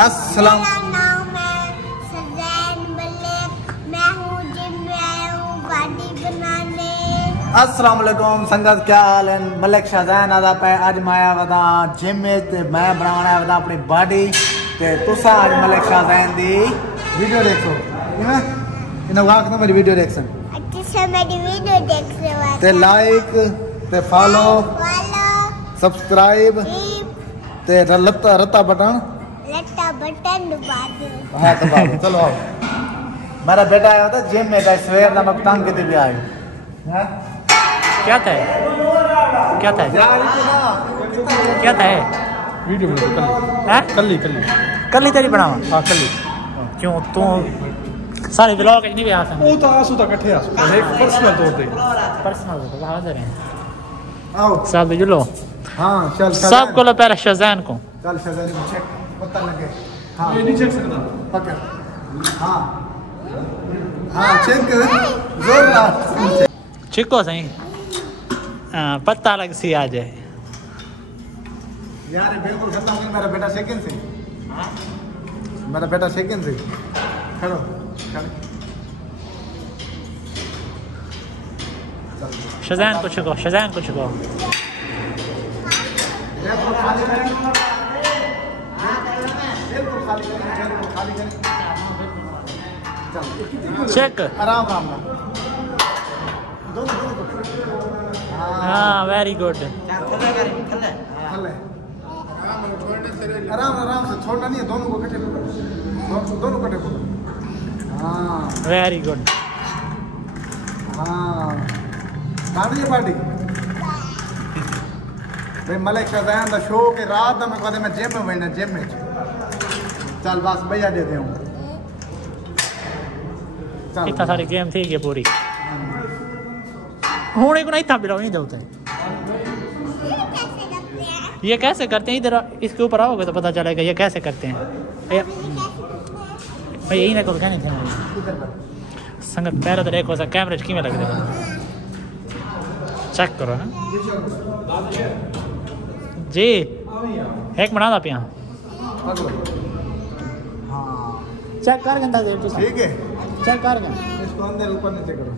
अस्सलाम। मेरा नाम है शज़ैन मलिक। मैं हूँ जिम में आया हूँ बॉडी बनाने। अस्सलाम वालेकुम संगत, क्या हाल है? मलिक शज़ैन आदा पे अज मैं आया वदा जिम में ते मैं बनाना वदा अपनी बॉडी ते तुसा अज मलिक शज़ैन दी वीडियो देखो। इन्हें वाक ना मेरी वीडियो देख सन। अच्छा मेरी वीडियो देख ले ते लाइक ते फॉलो सब्सक्राइब ते रत्ता बटन दबा दो। हाँ दबा दो। चलो आओ। मेरा बेटा आया था जिम में सवेर का मैं तंग कितने भी आए। क्या था क्या था क्या था वीडियो बना कल ही तेरी बनावा। हाँ कल ही क्यों तू सारे व्लॉग नहीं भी आ सकते? वो तो आसू तक इकट्ठे आसू एक पर्सनल तौर पे पर्सनल तो हाजिर हैं। आओ सब जुलो। हाँ चल सब को लो पहले शज़ैन को। चल शज़ैन को चेक पता लगे। हाँ ये नहीं चेक सकता पकड़। हाँ हाँ चेक कर जोर ला चिको सही पता लग सी आ जाए यार। बिल्कुल खत्म नहीं। मेरा बेटा सेकंड से मेरा बेटा सेकंड से खड़ो शज़ैन को चिको शज़ैन को चिको। चेक आराम आराम हाँ वेरी गुड। आराम आराम से छोड़ना नहीं है। दोनों को इकट्ठे पकड़ो। दोनों इकट्ठे पकड़ो। हाँ वेरी गुड। हाँ काटिए पार्टी भाई मलिक शज़ैन दा शो के रात दा मैं कहते मैं जिम में बैठना जिम में। चल बस भैया देते हूँ। इतना सारी गेम थी ये पूरी होने को नहीं था बिलो नहीं दौड़ते। ये कैसे करते हैं? इधर इसके ऊपर आओगे तो पता चलेगा ये कैसे करते हैं। भाई यही ना कुछ कहने थे संगत पहले तो देखो कैमरे की में लग रहा है। चेक करो ना जी एक बना था पिया चेक कर गंदा दे ठीक है। चेक कर इसको अंदर ऊपर नीचे करो।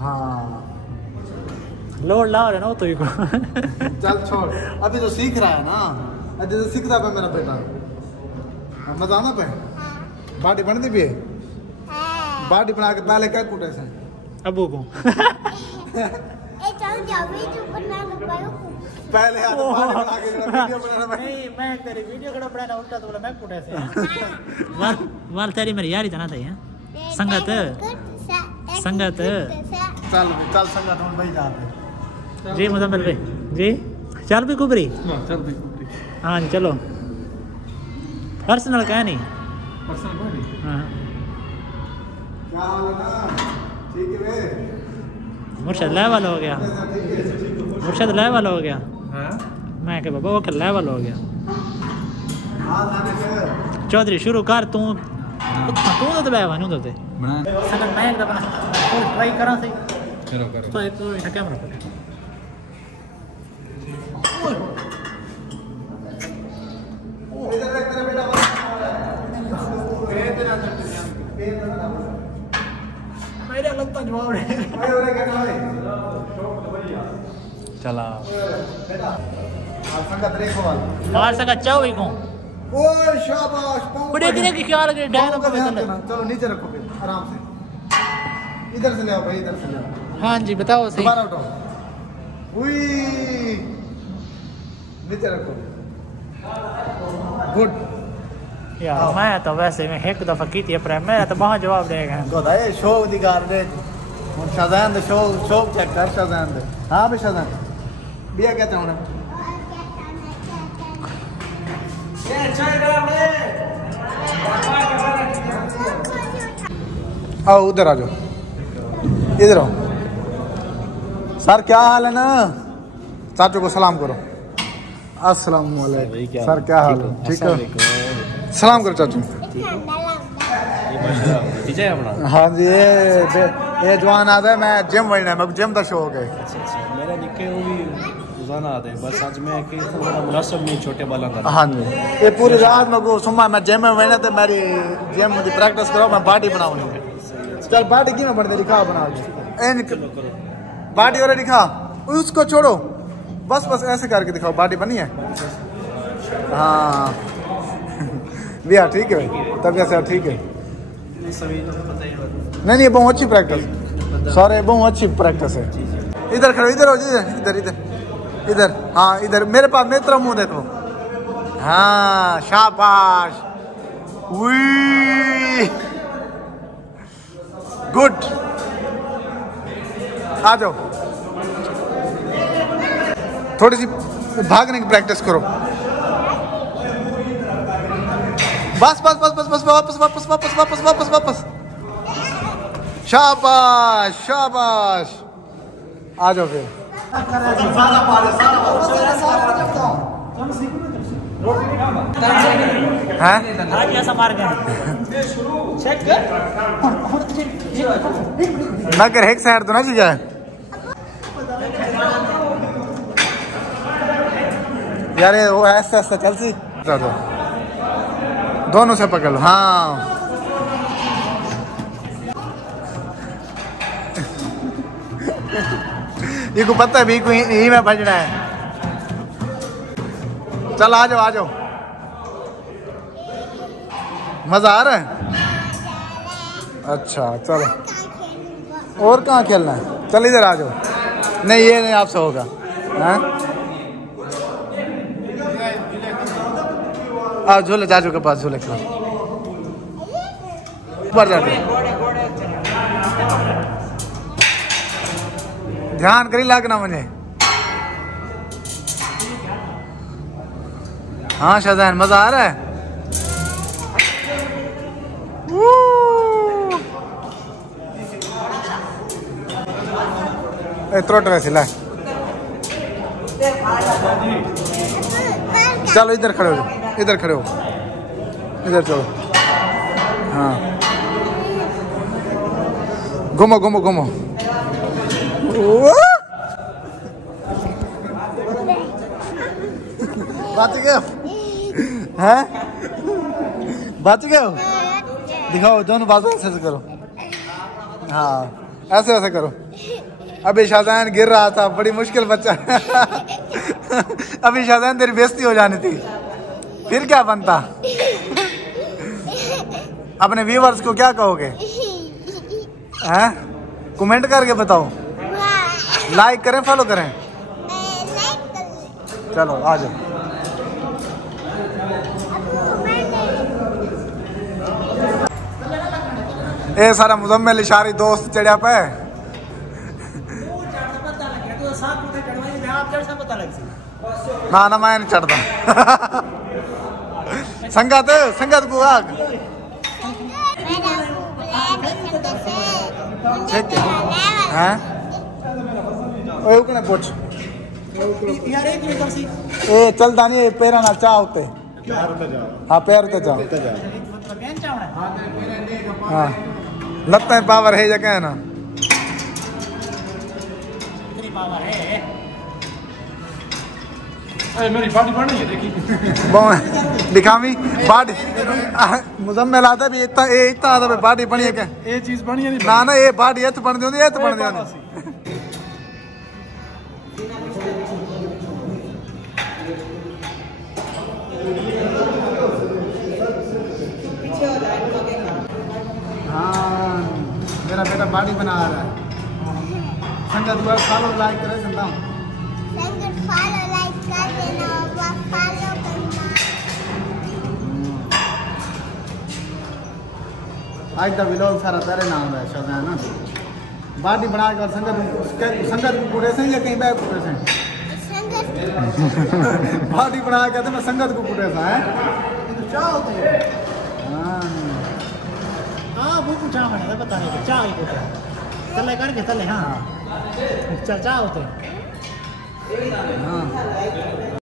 हाँ लोड ला रहे ना तो ही को चल छोड़। अभी तो सीख रहा है ना। अभी तो सीख रहा है मेरा बेटा। मजा आना पे बाटी बनती भी है। बाटी बना के पहले क्या कूटे से अबू को पहले बाटी बना के वीडियो बनाना। नहीं मैं तेरी वीडियो कड़ा बनाना उल्टा तो बोला मैं कुटे से वाल तेरी मेरी यारी तना था यार संगत संगत। चल चल संगत हम भाई जाते जी मुजम्मिल भाई जी चल भी कुबरी। चल भी हाँ जी चलो पर्सनल क्या नहीं पर्सनल बॉडी। हाँ क्या हाल है ना? ठीक है वे मुर्शद लेवल हो गया। मुर्शद लेवल हो गया। हां मैं के बाबा वो के लेवल हो गया। हां नाने चौधरी शुरू कर तू तो बैठा नहीं होते बना संगत मैं एक दफा ट्राई करा सही करो तो एक तो कैमरा पर इधर देख तेरा बेटा मेरे लगता जवाब है ओए क्या है चला बेटा आप संगत देखो वाला मार सका चाव ही को ओए शाबाश पाँव बड़े किने की ख्याल के डायन को ध्यान बदल। देना। चलो नीचे रखो फिर आराम से। इधर से ले आओ भाई इधर से ले आओ। हाँ जी बताओ सही दोबारा उठाओ। उई नीचे रखो। गुड। यार मैं तो वैसे में एक दफा की थी पर मैं तो बहुत जवाब देगा गोदा ये शो दी गार दे और शज़ैन दे शो चेक कर शज़ैन दे। हां भी शज़ैन बिया क्या चाहना ये चाय डाल दे। आओ उधर आ जाओ। इधर आओ। सर क्या हाल है ना? चाचू को सलाम करो। अस्सलाम वालेकुम। सर क्या हाल है? ठीक है। सलाम करो चाचू। हाँ जी ये जवान आता है मैं जिम बनना है। मैं जिम का शौक है। मेरा निके वो भी रोजाना आते हैं, बस आज मैं कि थोड़ा मुनासिब नहीं छोटे बालों का। हाँ जी, ये पूरी रात में को सुमा मैं जिम में मैंने तो मेरी जिम की प्रैक्टिस करो, मैं बॉडी बनाऊंगी। चल बॉडी की मैं बढ़ते दिखा बना बॉडी और दिखा, उसको छोड़ो, बस बस ऐसे करके दिखाओ, बॉडी बनी है। हाँ भैया ठीक है भाई, तबियत से ठीक है। नहीं बहुत अच्छी प्रैक्टिस, सारे बहुत अच्छी प्रैक्टिस है। इधर खड़ो, इधर हो, इधर इधर इधर, हाँ इधर मेरे पास, मेरी तरफ मुंह देखो। हाँ शाबाश, गुड, आ जाओ, थोड़ी सी भागने की प्रैक्टिस करो। बस बस बस बस बस वापस वापस वापस वापस वापस वापस, शाबाश शाबाश, आ जाओ फिर। आज ऐसा मार गए चेक कर ना कर, एक साइड तो ना चाहिए यार, वो ऐसा ऐसा चल सी, दोनों से पकड़ लो। हाँ ये को पता है भी को यही में भजना है। चल आ जाओ आ जाओ, मजा आ रहा है। अच्छा चलो, और कहाँ खेलना है, चल इधर आ जाओ। नहीं ये नहीं आपसे होगा। हाँ आ झूले चाचू के पास, झूले खेलो, ऊपर जाके ध्यान करी लागना मुझे। हाँ शाहजहान मजा आ रहा है। त्रोट वैसे ला, चलो इधर खड़े हो, इधर खड़े हो, इधर चलो। हाँ घूमो घूमो घूमो, बच गए हैं, बच गए हो। दिखाओ दोनों बाजू ऐसे करो। हाँ ऐसे ऐसे करो। अभी शाहजहान गिर रहा था, बड़ी मुश्किल बच्चा अभी शाहजहान तेरी बेइज्जती हो जानी थी, फिर क्या बनता। अपने व्यूवर्स को क्या कहोगे, हैं? कमेंट करके बताओ, लाइक करें फॉलो करें। चलो आ जाओ। ये सारा मुजम्मिल इशारी दोस्त चढ़िया पे ना ना मैं नहीं चढ़ता संगत संगत को आग ठीक है। ओए उकने पूछ यार एक मिनट सी ए चलदा नहीं, पैरा ना चाह होते। हाँ पैर उते जाओ, मतलब बेंच आवना। हाँ लगता है पावर है जगह है ना, इतनी पावर है। अरे मेरी बॉडी बढ़ रही है, देखी बहुत दिखावी बॉडी मुजम्मिल आता भी इतना आता बॉडी बनी है क्या, ये चीज बनी है ना ना ये बॉडी ये तो बन दी, ये तो बन दी। हाँ मेरा बेटा बॉडी बना रहा है। संगत को फॉलो लाइक करे संता हूँ, संगत फॉलो लाइक कर देना और फॉलो करना। आज का व्लॉग सारा तेरे नाम है शायद ना। बॉडी बना कर संगत को कुटे से या कहीं बैग कुटे से संगत बॉडी बना के तो मैं संगत को कुटे सा है। चाह होते हैं। हाँ वो पूछा मैंने, पता नहीं चाह ही पूछा, तले करके तले। हाँ चाह होते हैं। हाँ